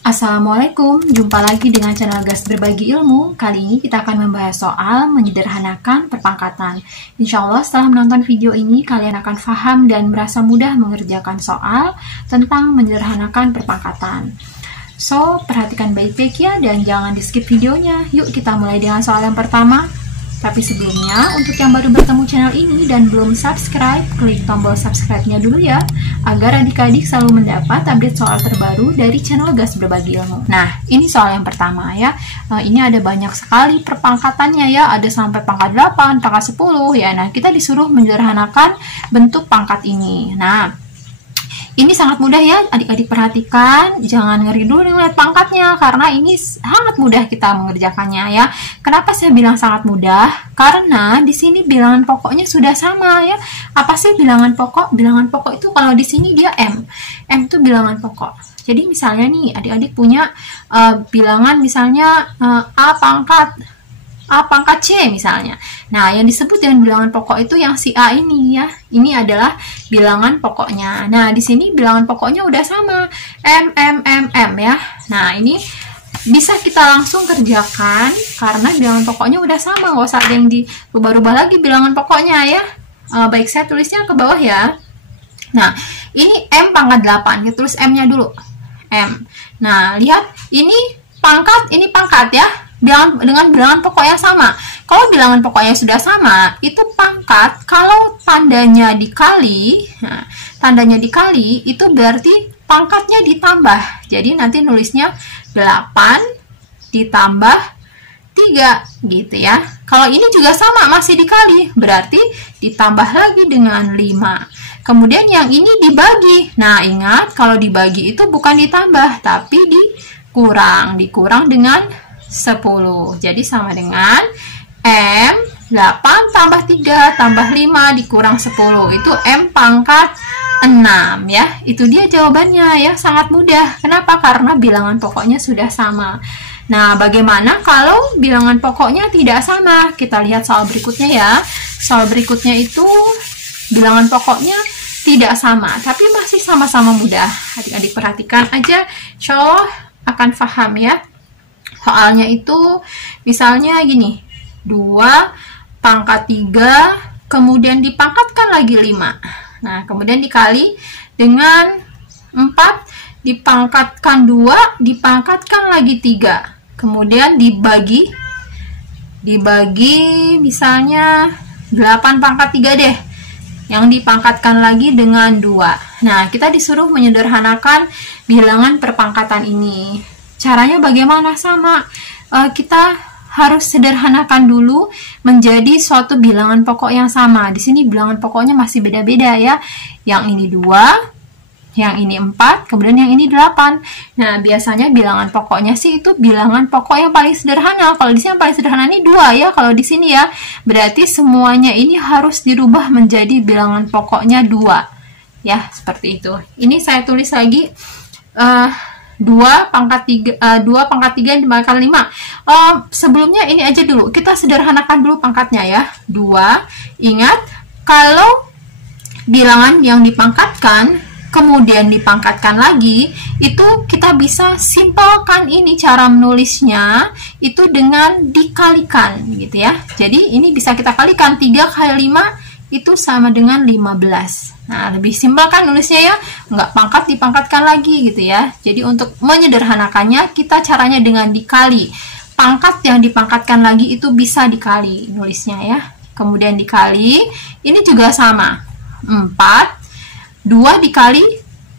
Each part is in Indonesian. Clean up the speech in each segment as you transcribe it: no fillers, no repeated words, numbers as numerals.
Assalamualaikum, jumpa lagi dengan channel Gas Berbagi Ilmu. Kali ini kita akan membahas soal menyederhanakan perpangkatan. Insya Allah setelah menonton video ini, kalian akan paham dan merasa mudah mengerjakan soal tentang menyederhanakan perpangkatan. So, perhatikan baik-baik ya dan jangan di skip videonya. Yuk kita mulai dengan soal yang pertama. Tapi sebelumnya, untuk yang baru bertemu channel ini dan belum subscribe, klik tombol subscribe-nya dulu ya, agar adik-adik selalu mendapat update soal terbaru dari channel Gas Berbagi Ilmu. Nah, ini soal yang pertama ya. Ini ada banyak sekali perpangkatannya ya, ada sampai pangkat 8, pangkat 10 ya. Nah, kita disuruh menyederhanakan bentuk pangkat ini. Nah, ini sangat mudah ya, adik-adik perhatikan, jangan ngeri dulu ngeliat pangkatnya, karena ini sangat mudah kita mengerjakannya ya. Kenapa saya bilang sangat mudah? Karena di sini bilangan pokoknya sudah sama ya. Apa sih bilangan pokok? Bilangan pokok itu kalau di sini dia M. M itu bilangan pokok. Jadi misalnya nih, adik-adik punya bilangan misalnya A pangkat C misalnya. Nah, yang disebut dengan bilangan pokok itu yang si A ini ya. Ini adalah bilangan pokoknya. Nah, di sini bilangan pokoknya udah sama. M ya. Nah, ini bisa kita langsung kerjakan karena bilangan pokoknya udah sama. Nggak usah ada yang dirubah-rubah lagi bilangan pokoknya ya. Baik, saya tulisnya ke bawah ya. Nah, ini M pangkat 8. Kita tulis M-nya dulu. M. Nah, lihat. Ini pangkat ya. Dengan bilangan pokok yang sama. Kalau bilangan pokoknya sudah sama, itu pangkat, kalau tandanya dikali, nah, tandanya dikali, itu berarti pangkatnya ditambah. Jadi nanti nulisnya 8 ditambah 3, gitu ya. Kalau ini juga sama, masih dikali, berarti ditambah lagi dengan 5. Kemudian yang ini dibagi. Nah, ingat, kalau dibagi itu bukan ditambah, tapi dikurang dengan 10. Jadi sama dengan M 8 tambah 3 tambah 5 dikurang 10. Itu M pangkat 6 ya. Itu dia jawabannya ya. Sangat mudah. Kenapa? Karena bilangan pokoknya sudah sama. Nah, bagaimana kalau bilangan pokoknya tidak sama? Kita lihat soal berikutnya ya. Soal berikutnya itu bilangan pokoknya tidak sama, tapi masih sama-sama mudah. Adik-adik perhatikan aja. Insya Allah akan paham ya. Soalnya itu misalnya gini, 2 pangkat 3, kemudian dipangkatkan lagi 5. Nah, kemudian dikali dengan 4, dipangkatkan 2, dipangkatkan lagi 3. Kemudian dibagi misalnya 8 pangkat 3 deh. Yang dipangkatkan lagi dengan 2. Nah, kita disuruh menyederhanakan bilangan perpangkatan ini. Caranya bagaimana? Sama, kita harus sederhanakan dulu menjadi suatu bilangan pokok yang sama. Di sini bilangan pokoknya masih beda-beda ya. Yang ini 2, yang ini 4, kemudian yang ini 8. Nah, biasanya bilangan pokoknya sih itu bilangan pokok yang paling sederhana. Kalau di sini yang paling sederhana ini 2 ya, kalau di sini ya. Berarti semuanya ini harus dirubah menjadi bilangan pokoknya 2. Ya, seperti itu. Ini saya tulis lagi 2 pangkat 3 dimakan 5. Sebelumnya ini aja dulu. Kita sederhanakan dulu pangkatnya ya. 2. Ingat, kalau bilangan yang dipangkatkan kemudian dipangkatkan lagi, itu kita bisa simpelkan ini cara menulisnya itu dengan dikalikan gitu ya. Jadi ini bisa kita kalikan, 3 kali 5 itu sama dengan 15. Nah, lebih simpel kan nulisnya ya, nggak pangkat dipangkatkan lagi gitu ya. Jadi untuk menyederhanakannya, kita caranya dengan dikali. Pangkat yang dipangkatkan lagi itu bisa dikali nulisnya ya. Kemudian dikali, ini juga sama. 4, 2 dikali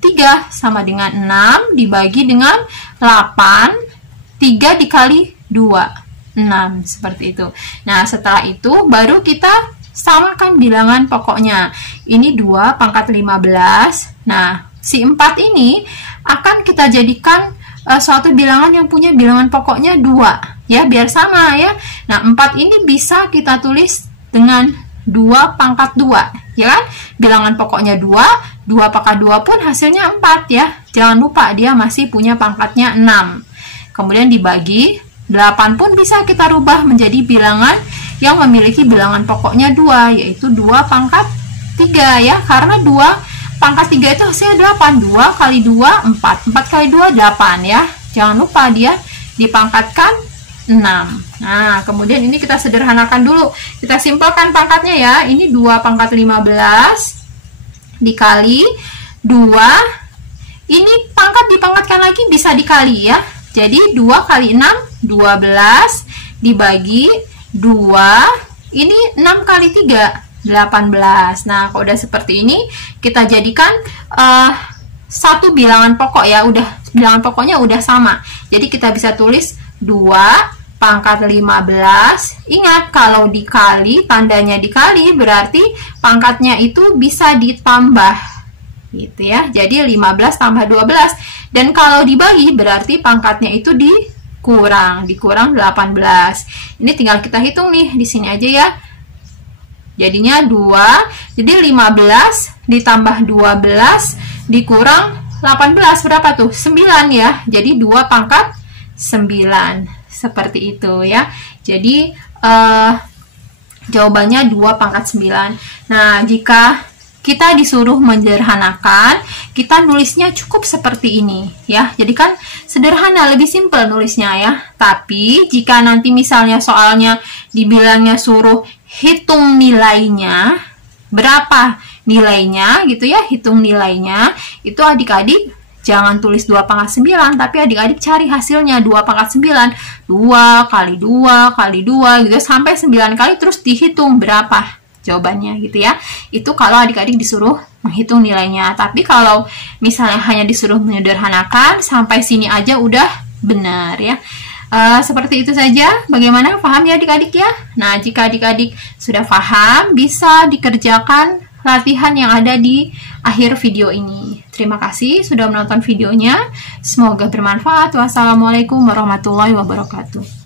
3 sama dengan 6, dibagi dengan 8, 3 dikali 2, 6, seperti itu. Nah, setelah itu baru kita samakan bilangan pokoknya. Ini 2 pangkat 15. Nah, si 4 ini akan kita jadikan suatu bilangan yang punya bilangan pokoknya 2. Ya, biar sama ya. Nah, 4 ini bisa kita tulis dengan 2 pangkat 2. Ya kan? Bilangan pokoknya 2. 2 pangkat 2 pun hasilnya 4 ya. Jangan lupa dia masih punya pangkatnya 6. Kemudian dibagi 8 pun bisa kita rubah menjadi bilangan yang memiliki bilangan pokoknya 2, yaitu 2 pangkat 3 ya, karena 2 pangkat 3 itu hasilnya 8, 2 kali 2, 4, 4 kali 2, 8 ya. Jangan lupa dia dipangkatkan 6. Nah, kemudian ini kita sederhanakan dulu. Kita simpelkan pangkatnya ya. Ini 2 pangkat 15 dikali 2. Ini pangkat dipangkatkan lagi bisa dikali ya. Jadi 2 kali 6, 12 dibagi 2. Ini 6 kali 3, 18. Nah, kalau udah seperti ini, kita jadikan satu bilangan pokok ya. Bilangan pokoknya udah sama. Jadi kita bisa tulis 2 pangkat 15. Ingat, kalau dikali, tandanya dikali, berarti pangkatnya itu bisa ditambah. Gitu ya. Jadi 15 tambah 12. Dan kalau dibagi, berarti pangkatnya itu dikurang 18. Ini tinggal kita hitung nih, di sini aja ya. Jadinya 2. Jadi 15 ditambah 12 dikurang 18 berapa tuh? 9 ya. Jadi 2 pangkat 9. Seperti itu ya. Jadi jawabannya 2 pangkat 9. Nah, jika kita disuruh menyederhanakan, kita nulisnya cukup seperti ini ya. Jadi kan sederhana, lebih simpel nulisnya ya. Tapi jika nanti misalnya soalnya dibilangnya suruh hitung nilainya, berapa nilainya gitu ya, hitung nilainya, itu adik-adik jangan tulis 2 pangkat 9, tapi adik-adik cari hasilnya 2 pangkat 9. 2 kali 2 kali 2 gitu sampai 9 kali, terus dihitung berapa jawabannya gitu ya. Itu kalau adik-adik disuruh menghitung nilainya. Tapi kalau misalnya hanya disuruh menyederhanakan, sampai sini aja udah benar ya. Seperti itu saja. Bagaimana, paham ya adik-adik ya? Nah, jika adik-adik sudah paham, bisa dikerjakan latihan yang ada di akhir video ini. Terima kasih sudah menonton videonya. Semoga bermanfaat. Wassalamualaikum warahmatullahi wabarakatuh.